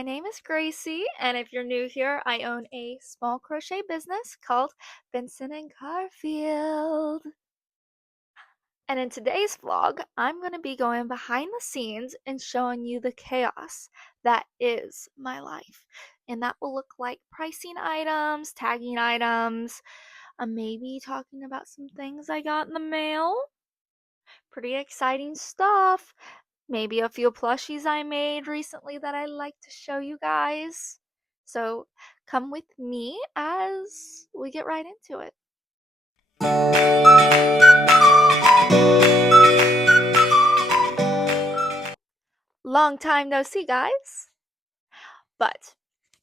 my name is Gracie, and if you're new here, I own a small crochet business called Benson Carfield. And in today's vlog, I'm going to be going behind the scenes and showing you the chaos that is my life. And that will look like pricing items, tagging items, maybe talking about some things I got in the mail. Pretty exciting stuff. Maybe a few plushies I made recently that I'd like to show you guys. So come with me as we get right into it. Long time no see, guys. But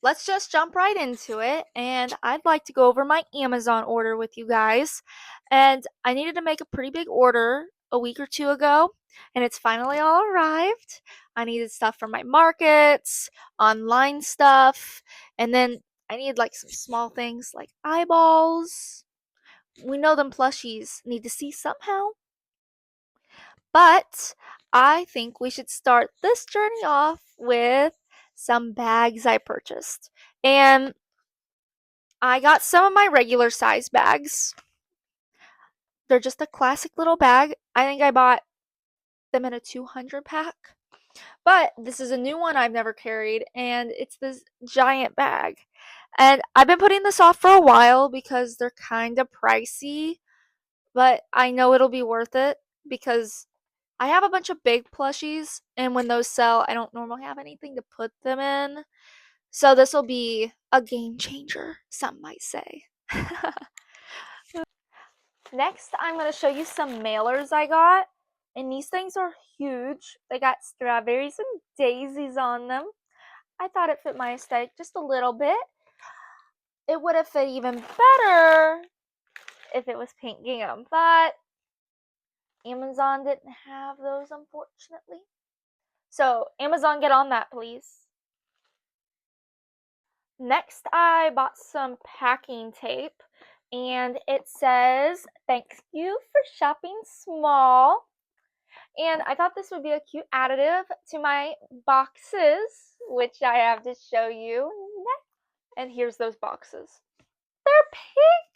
let's just jump right into it, and I'd like to go over my Amazon order with you guys. And I needed to make a pretty big order a week or two ago, and it's finally all arrived. I needed stuff for my markets, online stuff, and then I needed like some small things like eyeballs. We know them plushies need to see somehow. But I think we should start this journey off with some bags I purchased. And I got some of my regular size bags. They're just a classic little bag. I think I bought them in a 200 pack. But this is a new one I've never carried, and it's this giant bag. And I've been putting this off for a while because they're kind of pricey, but I know it'll be worth it because I have a bunch of big plushies, and when those sell, I don't normally have anything to put them in. So this will be a game changer, some might say. Next, I'm going to show you some mailers I got. And these things are huge. They got strawberries and daisies on them. I thought it fit my aesthetic just a little bit. It would have fit even better if it was pink gingham, but Amazon didn't have those, unfortunately. So, Amazon, get on that, please. Next, I bought some packing tape, and it says, "Thank you for shopping small." And I thought this would be a cute additive to my boxes, which I have to show you next. And here's those boxes. They're pink.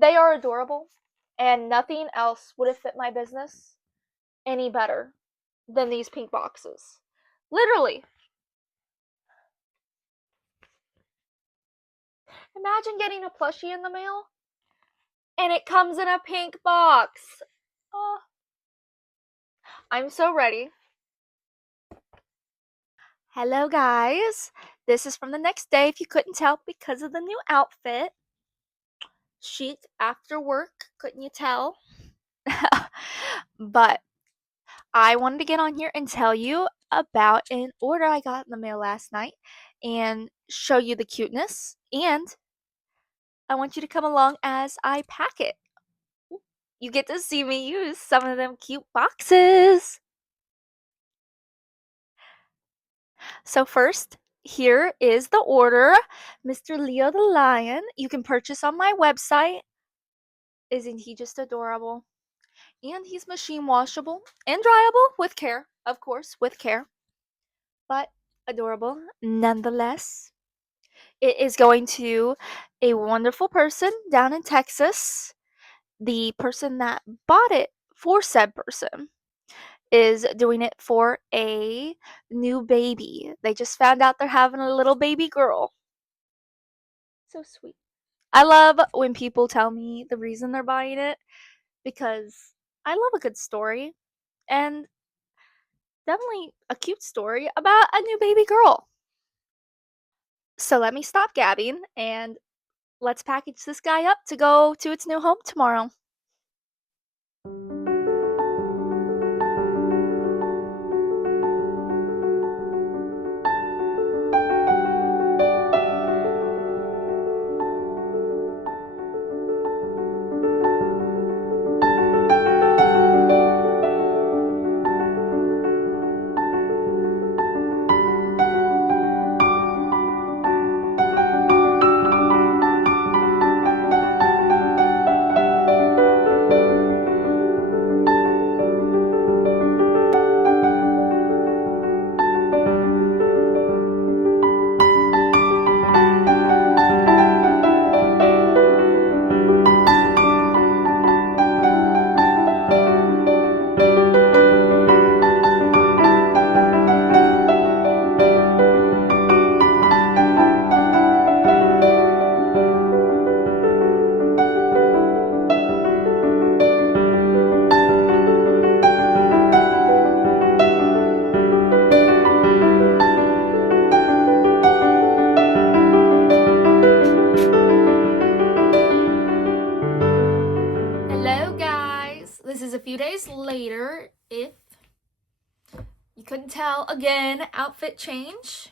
They are adorable, and nothing else would have fit my business any better than these pink boxes. Literally. Imagine getting a plushie in the mail, and it comes in a pink box. Oh, I'm so ready. Hello, guys. This is from the next day, if you couldn't tell, because of the new outfit. Chic after work, couldn't you tell? But I wanted to get on here and tell you about an order I got in the mail last night and show you the cuteness, and I want you to come along as I pack it. You get to see me use some of them cute boxes. So first, here is the order. Mr. Leo the Lion. You can purchase on my website. Isn't he just adorable? And he's machine washable and dryable with care, of course, with care. But adorable nonetheless. It is going to a wonderful person down in Texas. The person that bought it for said person is doing it for a new baby. They just found out they're having a little baby girl. So sweet. I love when people tell me the reason they're buying it because I love a good story, and definitely a cute story about a new baby girl. So let me stop gabbing and let's package this guy up to go to its new home tomorrow. This is a few days later, if you couldn't tell. Again, outfit change.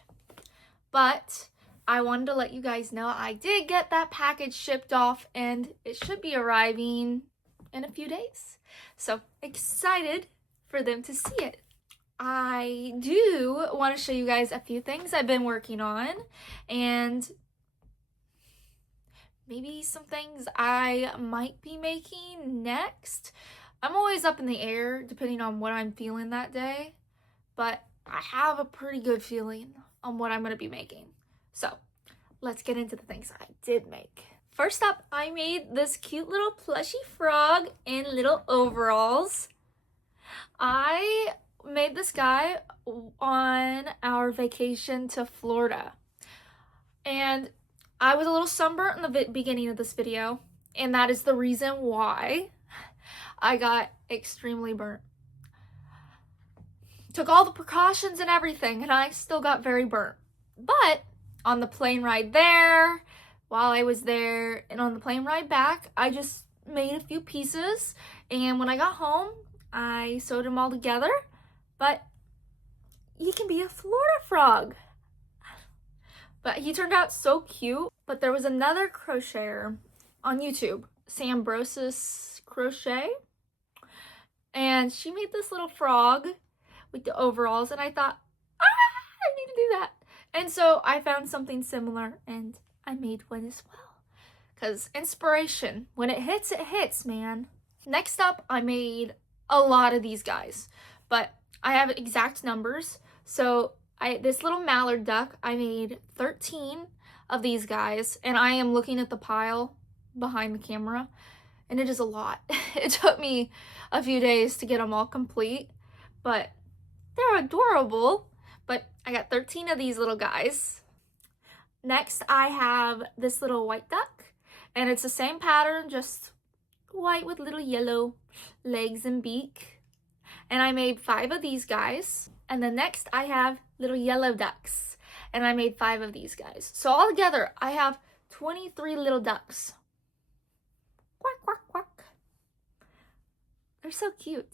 But I wanted to let you guys know I did get that package shipped off and it should be arriving in a few days. So excited for them to see it. I do want to show you guys a few things I've been working on and maybe some things I might be making next. I'm always up in the air depending on what I'm feeling that day, but I have a pretty good feeling on what I'm going to be making. So let's get into the things I did make. First up, I made this cute little plushy frog in little overalls. I made this guy on our vacation to Florida. And I was a little sunburnt in the beginning of this video, and that is the reason why I got extremely burnt. Took all the precautions and everything, and I still got very burnt. But on the plane ride there, while I was there, and on the plane ride back, I just made a few pieces, and when I got home, I sewed them all together. But he can be a Florida frog. But he turned out so cute. But there was another crocheter on YouTube, Sambrosis Crochet, and she made this little frog with the overalls, and I thought, I need to do that. And so I found something similar, and I made one as well. Because inspiration, when it hits, man. Next up, I made a lot of these guys, but I have exact numbers. So this little mallard duck, I made 13 of these guys, and I am looking at the pile behind the camera, and it is a lot. It took me a few days to get them all complete, but they're adorable. But I got 13 of these little guys. Next, I have this little white duck, and it's the same pattern, just white with little yellow legs and beak. And I made 5 of these guys. And then next, I have little yellow ducks, and I made 5 of these guys. So all together, I have 23 little ducks. Quack, quack, quack. They're so cute.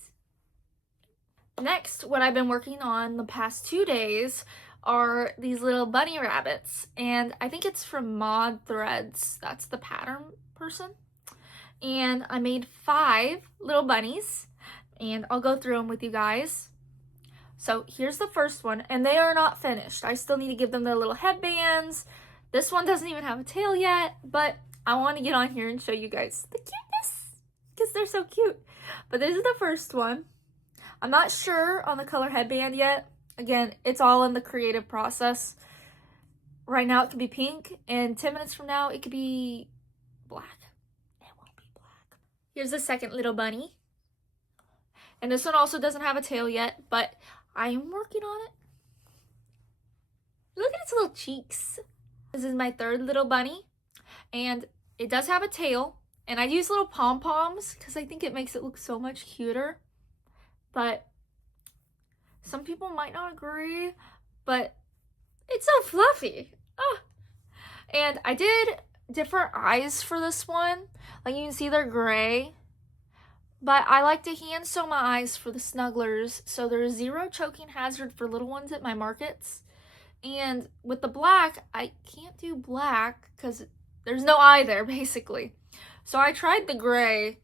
Next, what I've been working on the past 2 days are these little bunny rabbits, and I think it's from Mod Threads. That's the pattern person. And I made 5 little bunnies, and I'll go through them with you guys. So here's the first one, and they are not finished. I still need to give them their little headbands. This one doesn't even have a tail yet, but I want to get on here and show you guys the cuteness because they're so cute. But this is the first one. I'm not sure on the color headband yet. Again, it's all in the creative process. Right now it could be pink, and 10 minutes from now it could be black. It won't be black. Here's the second little bunny. And this one also doesn't have a tail yet, but I am working on it. Look at its little cheeks. This is my third little bunny, and it does have a tail, and I use little pom-poms because I think it makes it look so much cuter. But some people might not agree, but it's so fluffy. Oh. And I did different eyes for this one. Like you can see they're gray. But I like to hand sew my eyes for the snugglers, so there's 0 choking hazard for little ones at my markets. And with the black, I can't do black because there's no eye there, basically. So I tried the gray.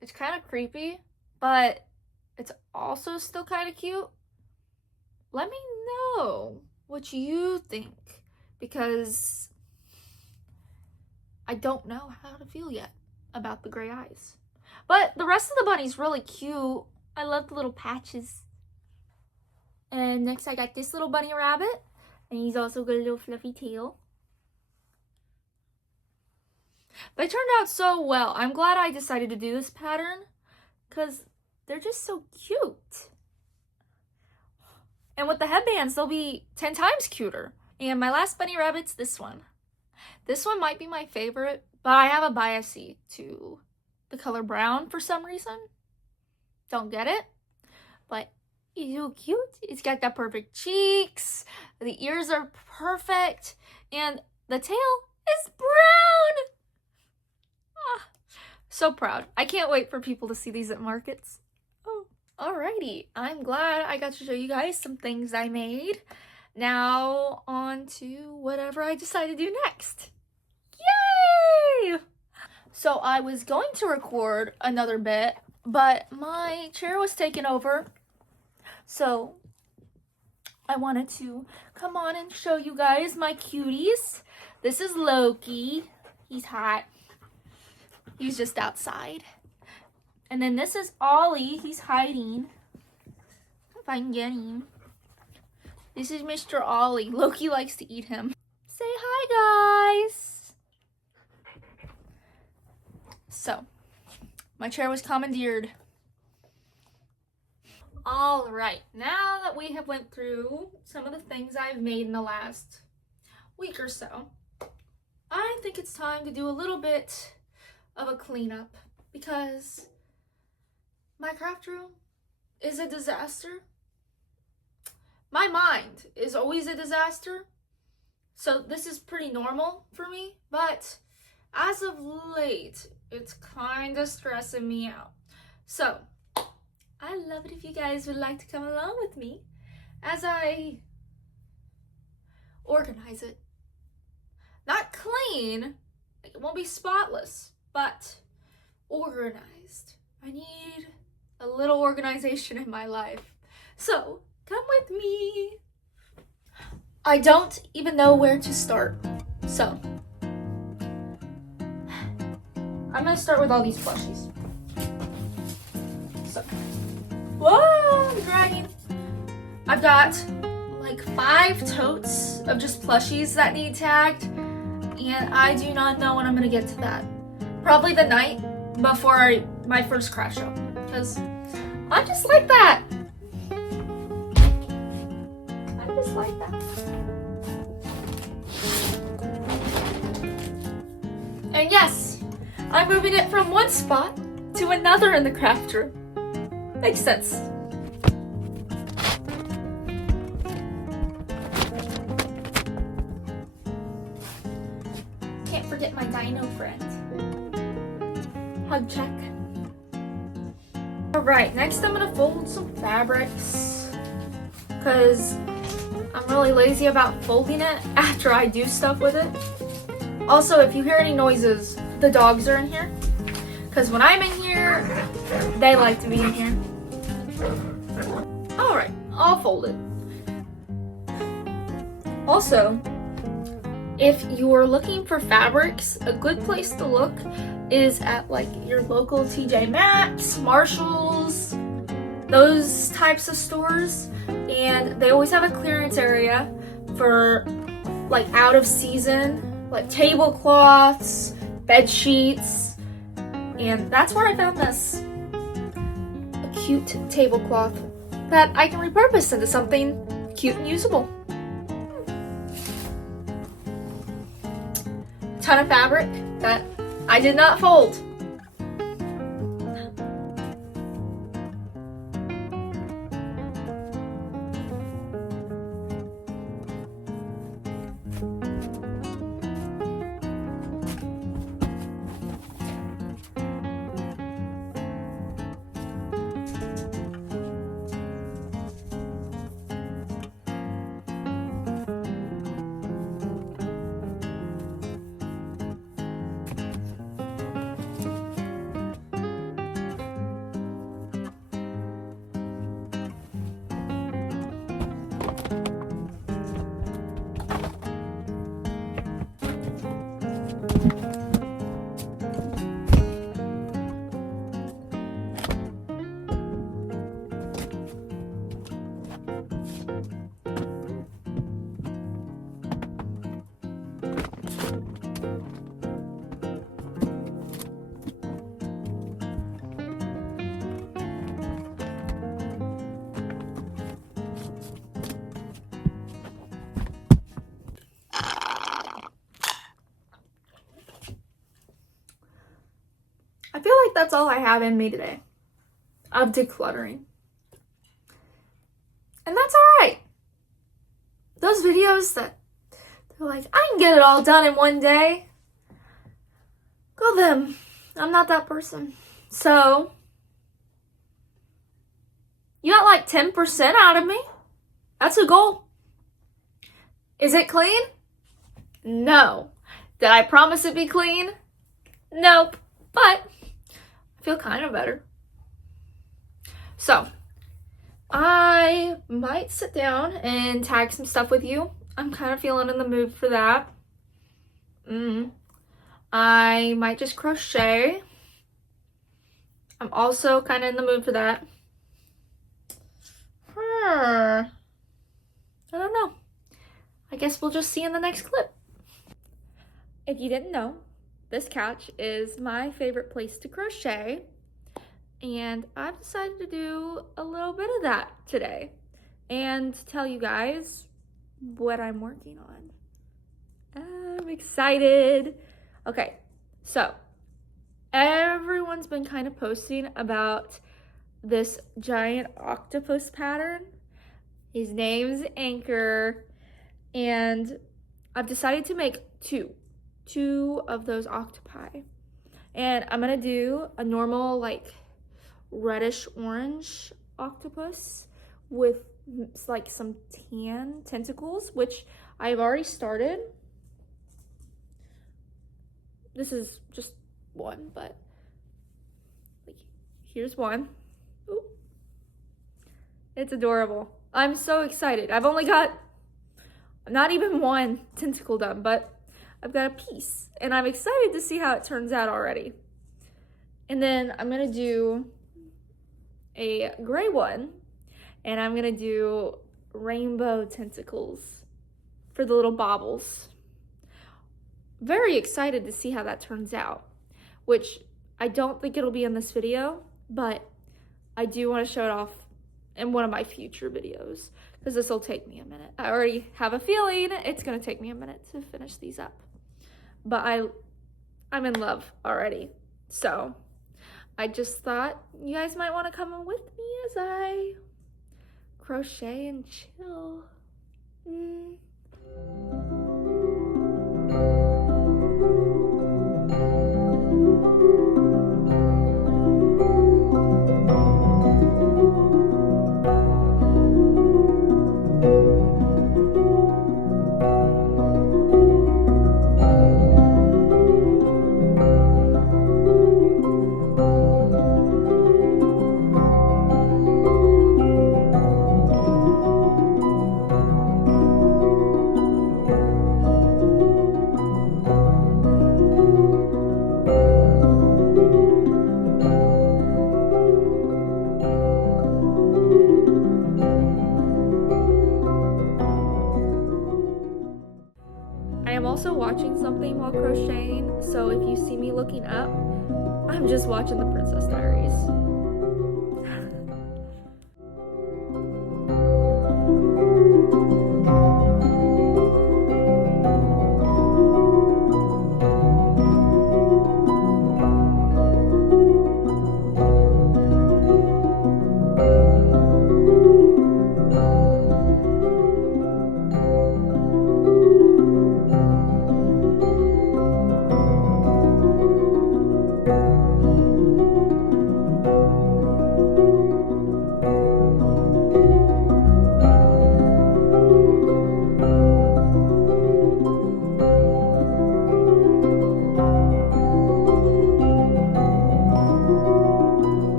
It's kind of creepy, but it's also still kind of cute. Let me know what you think, because I don't know how to feel yet about the gray eyes. But the rest of the bunny's really cute. I love the little patches. And next I got this little bunny rabbit, and he's also got a little fluffy tail. They turned out so well. I'm glad I decided to do this pattern because they're just so cute. And with the headbands, they'll be 10 times cuter. And my last bunny rabbit's this one. This one might be my favorite, but I have a bias to the color brown for some reason. Don't get it, but it's so cute. It's got that perfect cheeks, the ears are perfect, and the tail is brown. So proud. I can't wait for people to see these at markets. Oh, alrighty. I'm glad I got to show you guys some things I made. Now on to whatever I decide to do next. Yay! So I was going to record another bit, but my chair was taken over. So I wanted to come on and show you guys my cuties. This is Loki. He's hot. He's just outside. And then this is Ollie. He's hiding. If I can get him. This is Mr. Ollie. Loki likes to eat him. Say hi, guys. So, my chair was commandeered. All right, now that we have went through some of the things I've made in the last week or so, I think it's time to do a little bit of a cleanup because my craft room is a disaster. My mind is always a disaster, so this is pretty normal for me, but as of late, it's kind of stressing me out. So, I'd love it if you guys would like to come along with me as I organize it. Not clean, it won't be spotless, but organized. I need a little organization in my life. So, come with me. I don't even know where to start. So, I'm gonna start with all these plushies. So, whoa, I'm dragging. I've got like 5 totes of just plushies that need tagged, and I do not know when I'm gonna get to that. Probably the night before my first craft show, because I'm just like that. I'm just like that. And yes, I'm moving it from one spot to another in the craft room. Makes sense. Can't forget my dino friend. Hug check. Alright, next I'm gonna fold some fabrics because I'm really lazy about folding it after I do stuff with it. Also, if you hear any noises, the dogs are in here because when I'm in here, they like to be in here. Alright, I'll fold it. Also, if you're looking for fabrics, a good place to look is at like your local TJ Maxx, Marshalls, those types of stores. And they always have a clearance area for like out of season, like tablecloths, bed sheets. And that's where I found this. Cute tablecloth that I can repurpose into something cute and usable. Ton of fabric that I did not fold. I feel like that's all I have in me today of decluttering. And that's alright. Those videos that they're like, I can get it all done in one day. Go them. I'm not that person. So, you got like 10% out of me. That's a goal. Is it clean? No. Did I promise it'd be clean? Nope. But I feel kind of better. So, I might sit down and tag some stuff with you. I'm kind of feeling in the mood for that. I might just crochet. I'm also kind of in the mood for that. I don't know. I guess we'll just see in the next clip. If you didn't know, this couch is my favorite place to crochet, and I've decided to do a little bit of that today and tell you guys what I'm working on. I'm excited. Okay, so everyone's been kind of posting about this giant octopus pattern. His name's Anchor, and I've decided to make two of those octopi. And I'm gonna do a normal like reddish orange octopus with like some tan tentacles, which I've already started. This is just one, but like, here's one. Ooh. It's adorable. I'm so excited. I've only got not even one tentacle done, but I've got a piece, and I'm excited to see how it turns out already. And then I'm gonna do a gray one, and I'm gonna do rainbow tentacles for the little baubles. Very excited to see how that turns out, which I don't think it'll be in this video, but I do want to show it off in one of my future videos, because this will take me a minute. I already have a feeling it's gonna take me a minute to finish these up, but I'm in love already. So I just thought you guys might want to come in with me as I crochet and chill. I am also watching something while crocheting, so if you see me looking up, I'm just watching the Princess Diaries.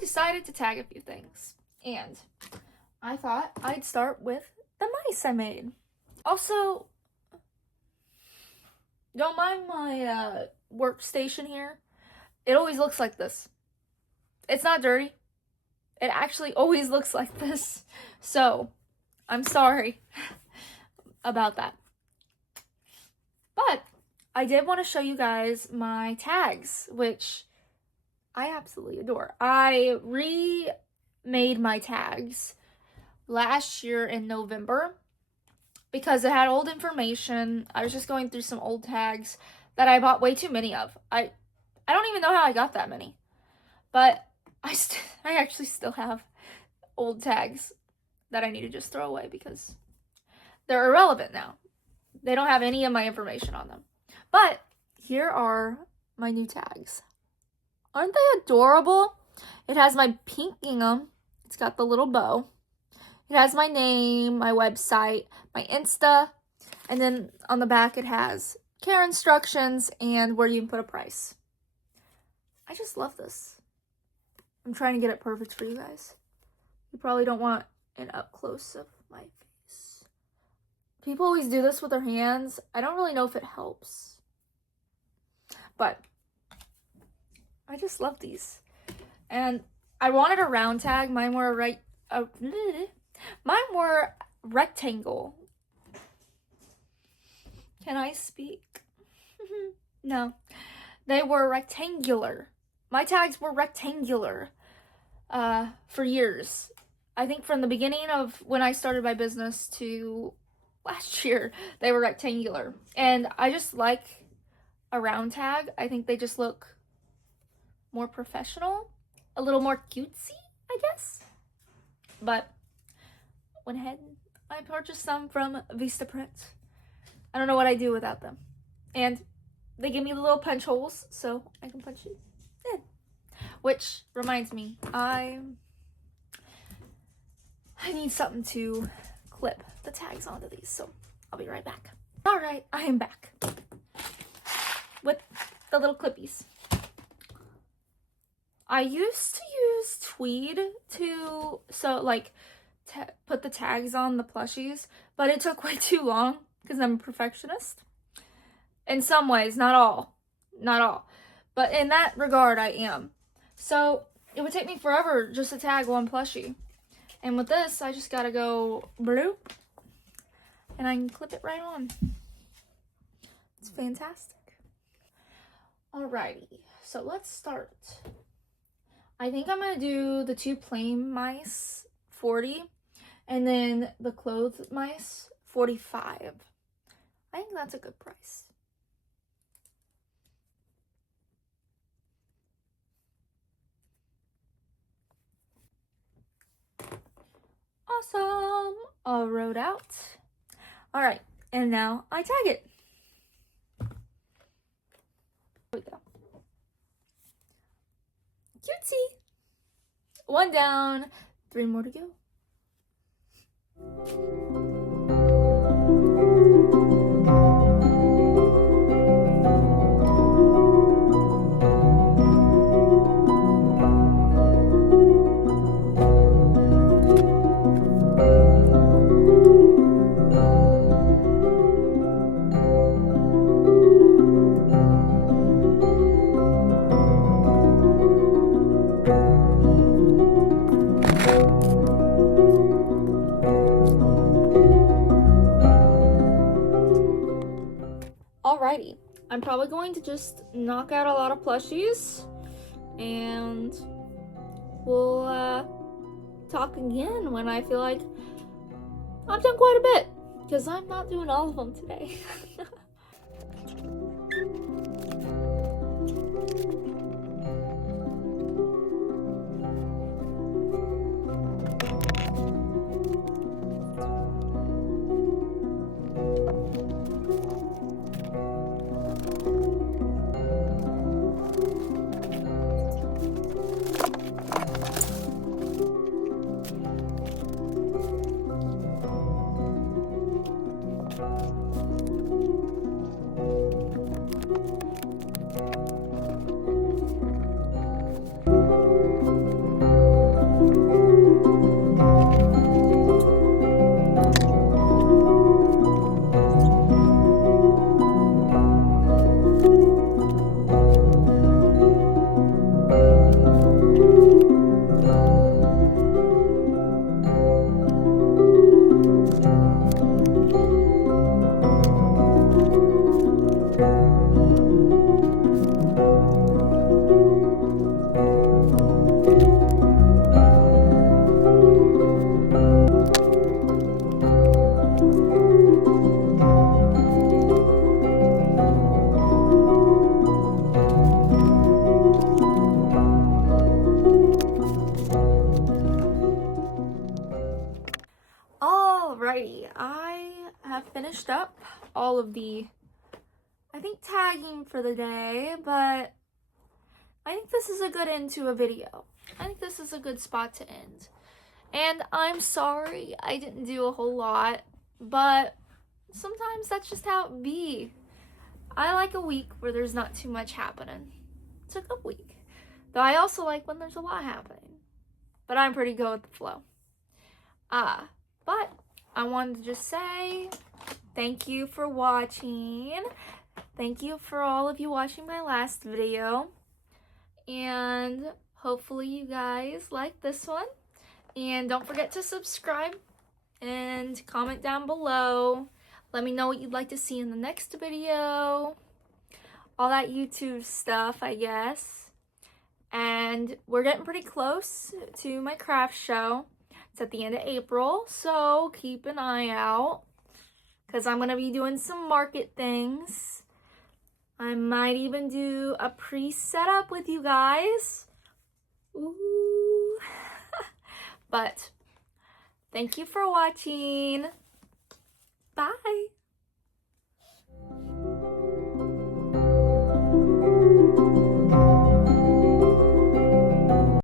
Decided to tag a few things, and I thought I'd start with the mice I made. Also, don't mind my workstation here. It always looks like this. It's not dirty. It actually always looks like this. So, I'm sorry about that. But I did want to show you guys my tags, which I absolutely adore. I remade my tags last year in November because it had old information. I was just going through some old tags that I bought way too many of. I don't even know how I got that many, but I actually still have old tags that I need to just throw away because they're irrelevant now. They don't have any of my information on them. But here are my new tags. Aren't they adorable? It has my pink gingham. It's got the little bow. It has my name, my website, my Insta, and then on the back it has care instructions and where you can put a price. I just love this. I'm trying to get it perfect for you guys. You probably don't want an up close of my face. People always do this with their hands. I don't really know if it helps. But I just love these. And I wanted a round tag. Mine were rectangle. Can I speak? No. They were rectangular. My tags were rectangular for years. I think from the beginning of when I started my business to last year, they were rectangular. And I just like a round tag. I think they just look more professional, a little more cutesy, I guess. But went ahead and I purchased some from Vistaprint. I don't know what I do without them. And they give me the little punch holes so I can punch it in. Which reminds me, I need something to clip the tags onto these, so I'll be right back. All right, I am back with the little clippies. I used to use tweed to put the tags on the plushies, but it took way too long because I'm a perfectionist. In some ways, not all, but in that regard, I am. So it would take me forever just to tag one plushie. And with this, I just gotta go bloop, and I can clip it right on. It's fantastic. Alrighty, so let's start. I think I'm gonna do the 2 plain mice, 40, and then the clothed mice, 45. I think that's a good price. Awesome! All wrote out. All right, and now I tag it. Here we go. Cutesy! 1 down, 3 more to go. Alrighty, I'm probably going to just knock out a lot of plushies, and we'll talk again when I feel like I've done quite a bit, because I'm not doing all of them today. Alrighty, I have finished up all of the, I think, tagging for the day, but I think this is a good end to a video. I think this is a good spot to end. And I'm sorry I didn't do a whole lot, but sometimes that's just how it be. I like a week where there's not too much happening. It's a good week. Though I also like when there's a lot happening. But I'm pretty good with the flow. But I wanted to just say thank you for watching. Thank you for all of you watching my last video. And hopefully you guys like this one. And don't forget to subscribe and comment down below. Let me know what you'd like to see in the next video. All that YouTube stuff, I guess. And we're getting pretty close to my craft show. It's at the end of April, so keep an eye out. Because I'm going to be doing some market things. I might even do a pre-setup with you guys. Ooh. But thank you for watching. Bye.